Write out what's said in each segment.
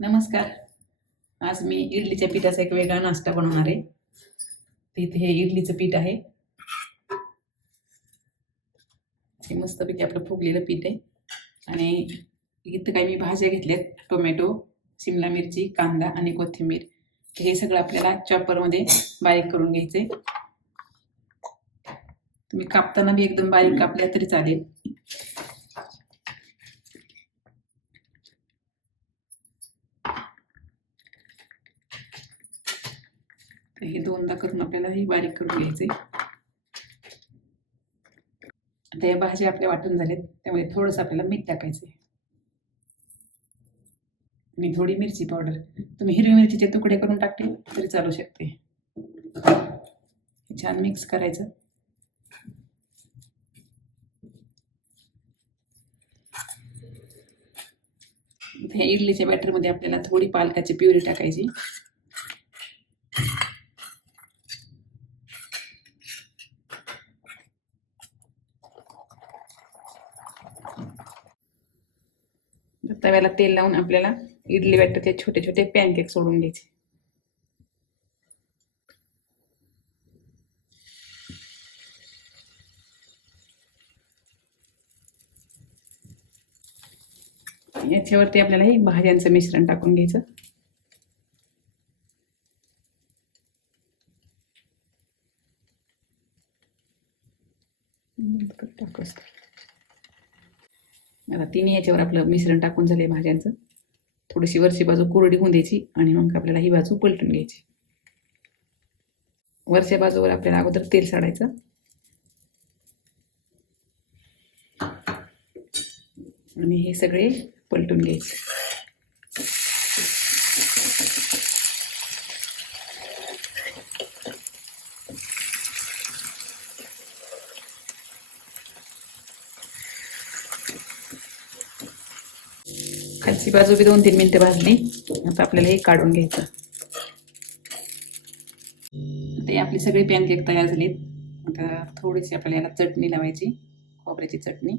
नमस्कार. आज मी इडलीच्या पिठाचा एक वेगळा नाश्ता बनवणार आहे. तिथे इथे हे इडलीचं पीठ आहे. हे मस्तपैकी आपलं फुगलेलं पीठ आहे. आणि इथं काही मी भाज्या घेतल्यात. टोमॅटो शिमला मिरची कांदा आणि कोथिंबीर. तर हे सगळं आपल्याला चॉपरमध्ये बारीक करून घ्यायचे तुम्ही कापताना बी एकदम बारीक कापल्या तरी चालेल. तर हे दोनदा करून आपल्याला हे बारीक करून घ्यायचे आता या भाज्या आपल्या वाटून झाल्यात त्यामुळे थोडंसं आपल्याला मीठ टाकायचं मी थोडी मिरची पावडर. तुम्ही हिरवी मिरचीचे तुकडे करून टाकले तरी चालू शकते. छान मिक्स करायचं. ह्या इडलीच्या बॅटरमध्ये आपल्याला थोडी पालकाची प्युरी टाकायची. तव्याला तेल लावून आपल्याला इडली बॅटरचे छोटे छोटे पॅनकेक सोडून घ्यायचे याच्यावरती आपल्याला हे भाज्यांचं मिश्रण टाकून घ्यायचं. टाकूस आता तिन्ही याच्यावर आपलं मिश्रण टाकून झालंय भाज्यांचं. थोडीशी वरची बाजू कोरडी होऊन द्यायची आणि मग आपल्याला ही बाजू पलटून घ्यायची. वरच्या बाजूवर आपल्याला अगोदर तेल साडायचं. आणि हे सगळे पलटून घ्यायचे. खालची बाजू बी दोन तीन मिनिटं भाजली. आता आपल्याला हे काढून घ्यायचं. आता आपली सगळी पॅनकेक तयार झालीत. आता थोडीशी आपल्याला याला चटणी लावायची खोबऱ्याची चटणी.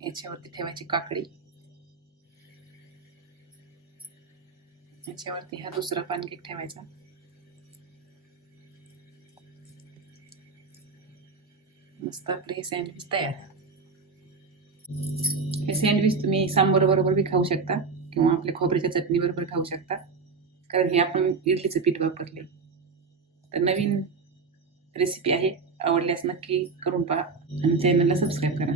याच्यावरती ठेवायची काकडी. याच्यावरती हा दुसरा पानकेक ठेवायचा. मस्त आपले हे सँडविच तयार हे सँडविच तुम्ही सांबर बरोबर बी खाऊ शकता किंवा आपल्या खोबऱ्याच्या चटणी बरोबर खाऊ शकता कारण हे आपण इडलीचं पीठ वापरले तर नवीन रेसिपी आहे आवडल्यास नक्की करून पहा आणि चॅनलला सबस्क्राईब करा